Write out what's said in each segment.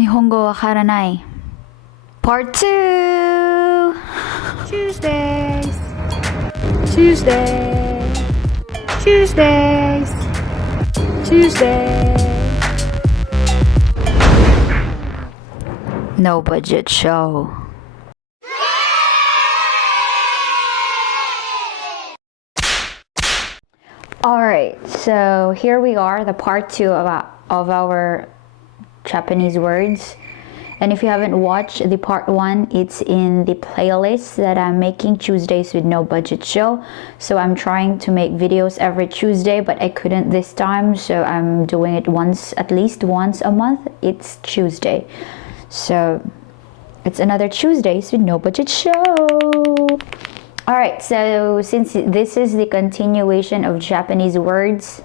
日本語わからない Part 2 Tuesdays Tuesdays Tuesdays Tuesdays No budget show. Alright, so here we are, the part 2 of our Japanese words. And if you haven't watched the part 1, it's in the playlist that I'm making, Tuesdays with No Budget Show. So I'm trying to make videos every Tuesday, but I couldn't this time, so I'm doing it at least once a month. It's Tuesday. So it's another Tuesdays with No Budget Show. Alright, so since this is the continuation of Japanese words,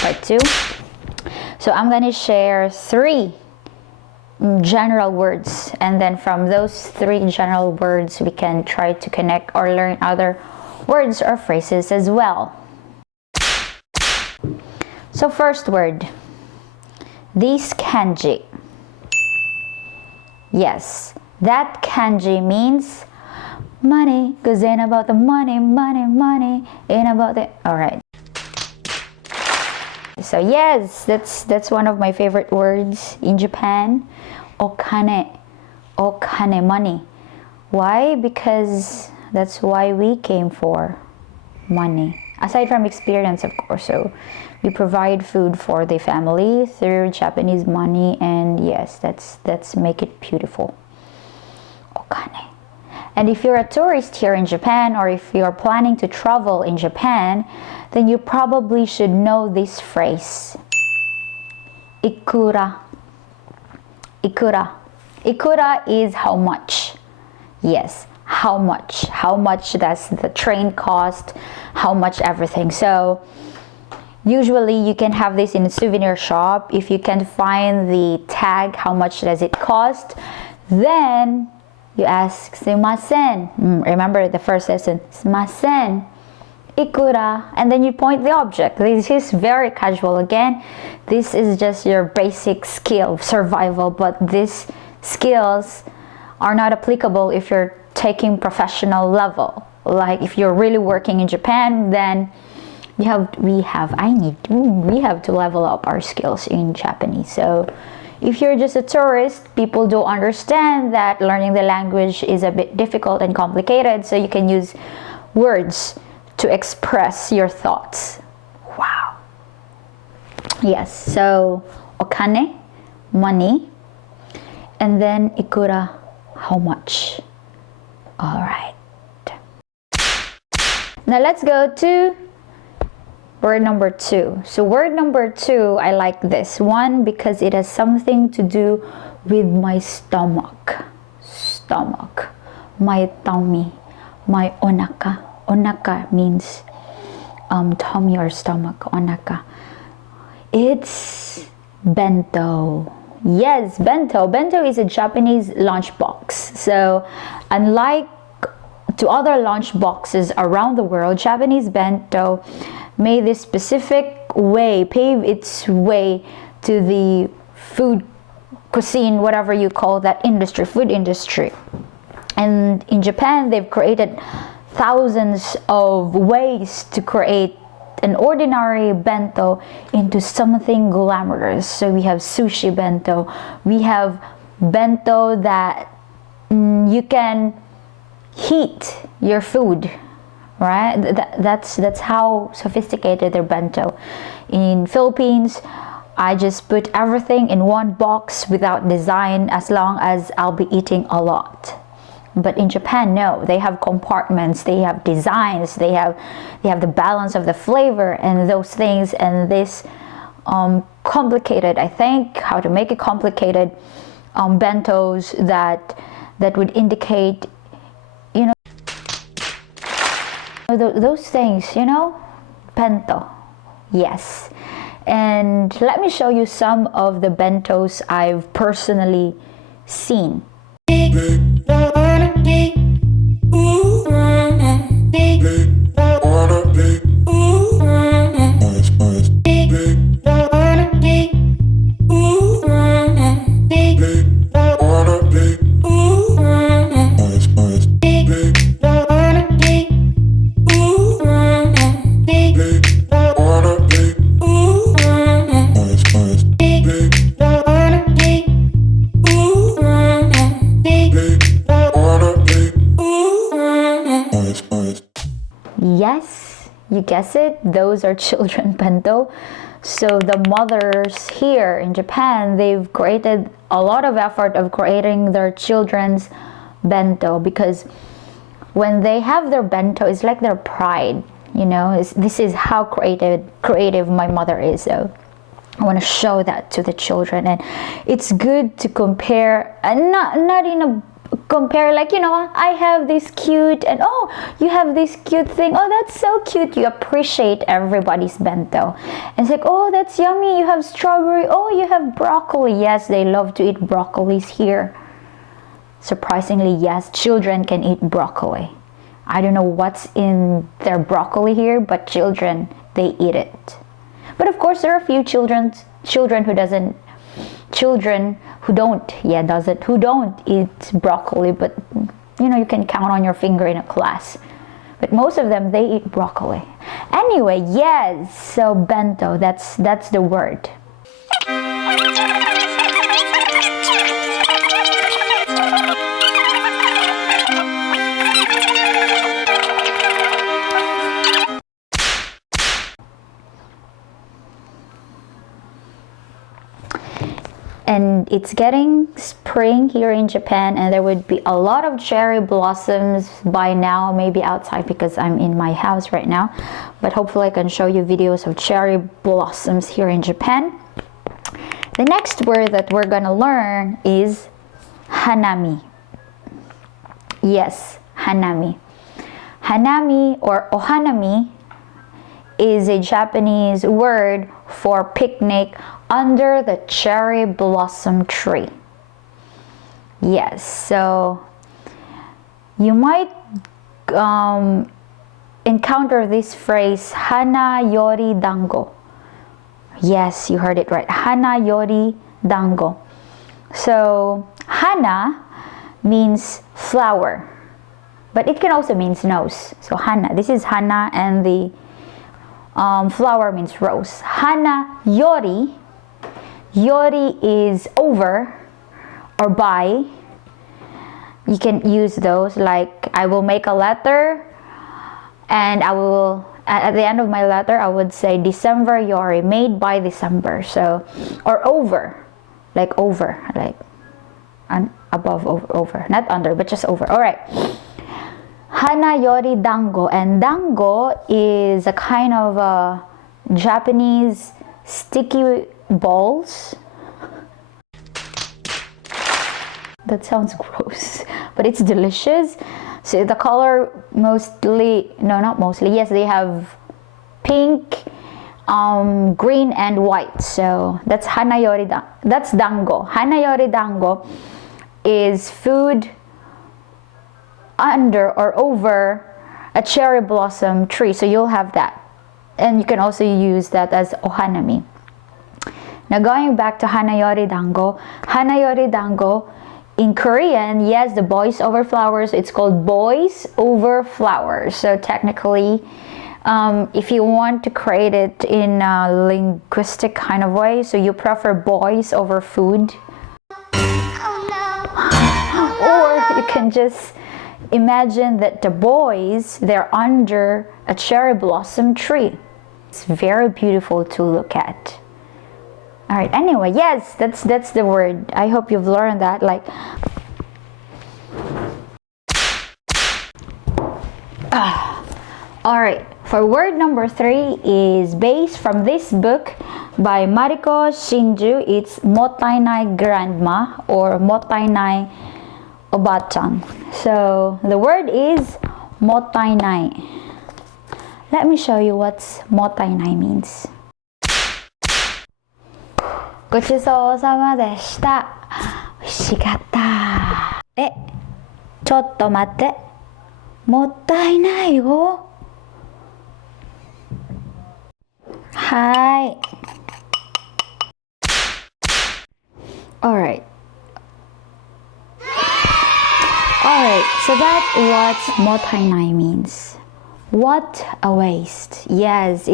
part 2, so I'm going to share 3 general words, and then from those 3 general words we can try to connect or learn other words or phrases as well. So first word, this kanji. Yes, that kanji means money, because ain't about the money, money, ain't about the... Alright. So yes, that's one of my favorite words in Japan. Okane. Okane, money. Why? Because that's why we came for money. Aside from experience, of course. So we provide food for the family through Japanese money, and yes, that's make it beautiful. Okane. And if you're a tourist here in Japan, or if you're planning to travel in Japan, then you probably should know this phrase. Ikura. Ikura. Ikura is how much. Yes, how much. How much does the train cost? How much everything. So usually you can have this in a souvenir shop. If you can find the tag, how much does it cost, then you ask, sumimasen. Remember the first lesson, sumimasen, ikura, and then you point the object. This is very casual. Again, this is just your basic skill, survival, but these skills are not applicable if you're taking professional level. Like if you're really working in Japan, then we have to level up our skills in Japanese. So if you're just a tourist, people don't understand that learning the language is a bit difficult and complicated, so you can use words to express your thoughts. Wow. Yes, so okane, money, and then ikura, how much. All right. Now let's go to word number 2. So word number 2, I like this one because it has something to do with my stomach. Stomach. My tummy. My onaka. Onaka means tummy or stomach. Onaka. It's bento. Yes, bento. Bento is a Japanese lunchbox. So unlike to other lunch boxes around the world, Japanese bento made this specific way, pave its way to the food cuisine, whatever you call that industry, food industry. And in Japan, they've created thousands of ways to create an ordinary bento into something glamorous. So we have sushi bento, we have bento that you can heat your food, right? That's how sophisticated their bento. In Philippines, I just put everything in one box without design as long as I'll be eating a lot. But in Japan, no, they have compartments, they have designs, they have the balance of the flavor and those things, and this complicated, I think, how to make it complicated bentos that would indicate, you know, those things, you know, bento. Yes. And let me show you some of the bentos I've personally seen. You guess it, those are children bento. So the mothers here in Japan, they've created a lot of effort of creating their children's bento, because when they have their bento, it's like their pride, you know. This is how creative my mother is. So I want to show that to the children, and it's good to compare, and not in a compare like, you know, I have this cute, and oh, you have this cute thing, oh, that's so cute. You appreciate everybody's bento, and it's like, oh, that's yummy, you have strawberry, oh, you have broccoli. Yes, they love to eat broccolis here. Surprisingly, yes, children can eat broccoli. I don't know what's in their broccoli here, but children, they eat it. But of course, there are a few children who don't eat broccoli, but you know, you can count on your finger in a class. But most of them, they eat broccoli. Anyway, yes, so bento, that's the word. And it's getting spring here in Japan, and there would be a lot of cherry blossoms by now, maybe outside because I'm in my house right now, but hopefully I can show you videos of cherry blossoms here in Japan. The next word that we're gonna learn is Hanami. Yes, Hanami. Hanami or Ohanami is a Japanese word for picnic under the cherry blossom tree. Yes, so you might encounter this phrase, Hana yori dango. Yes, you heard it right, Hana yori dango. So Hana means flower, but it can also mean nose. So Hana, this is Hana, and the flower means rose. Hana yori. Yori is over or by. You can use those, like I will make a letter, and I will, at the end of my letter, I would say December yori, made by December. So, or over, like above, over, not under, but just over. All right. Hana yori dango, and dango is a kind of a Japanese sticky balls. That sounds gross, but it's delicious. So the color yes, they have pink, green and white. So that's that's dango. Hanayori dango is food under or over a cherry blossom tree. So you'll have that, and you can also use that as ohanami. Now going back to Hanayori dango. Hanayori dango in Korean, yes, the boys over flowers, it's called boys over flowers. So technically, if you want to create it in a linguistic kind of way, so you prefer boys over food. Or you can just imagine that the boys, they're under a cherry blossom tree. It's very beautiful to look at. All right, anyway, yes, that's the word. I hope you've learned that. Like, all right, for word number 3 is based from this book by Mariko Shinju. It's mottainai grandma or mottainai obachan. So the word is mottainai. Let me show you what mottainai means. ごちそうさまでした。美味しかった。ちょっと待って。もったいないよ。はい。Alright. Alright, so that's what mottainai means. What a waste. Yes,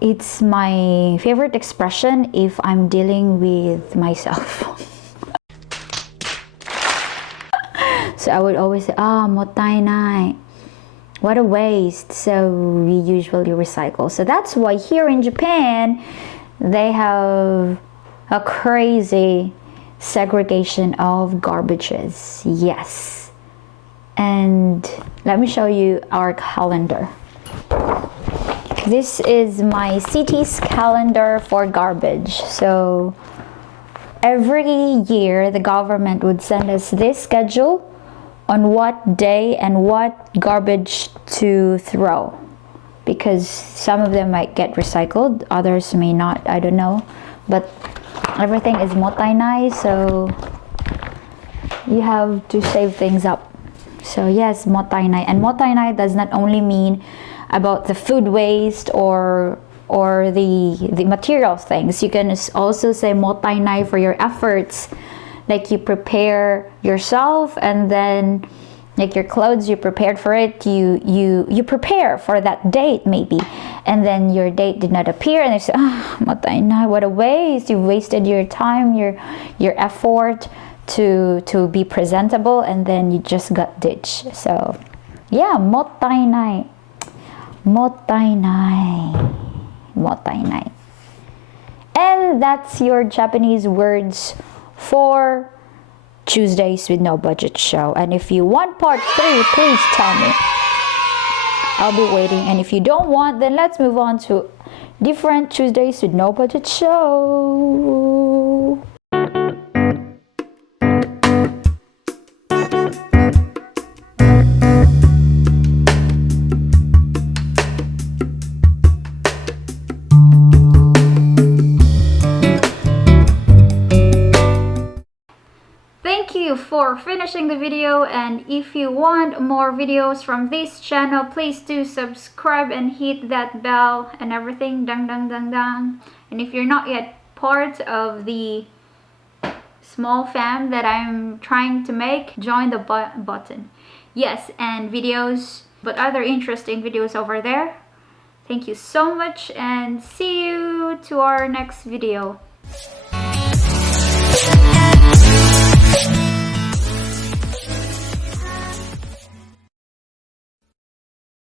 it's my favorite expression if I'm dealing with myself. So I would always say, mottainai. What a waste. So we usually recycle. So that's why here in Japan, they have a crazy segregation of garbages. Yes. And let me show you our calendar. This is my city's calendar for garbage. So every year the government would send us this schedule on what day and what garbage to throw, because some of them might get recycled, others may not, I don't know, but everything is mottainai, so you have to save things up. So yes, mottainai. And mottainai does not only mean about the food waste or the material things. You can also say mottainai for your efforts, like you prepare yourself, and then like your clothes, you prepared for it, you prepare for that date maybe, and then your date did not appear, and they say, mottainai, what a waste, you wasted your time, your effort to be presentable, and then you just got ditched. So yeah, mottainai. And that's your Japanese words for Tuesdays with No Budget show. And if you want part 3, please tell me. I'll be waiting. And if you don't want, then let's move on to different Tuesdays with No Budget show. For finishing the video, and if you want more videos from this channel, please do subscribe and hit that bell and everything, dang dang dang dang. And if you're not yet part of the small fam that I'm trying to make, join the button. Yes, and videos, but other interesting videos over there. Thank you so much, and see you to our next video.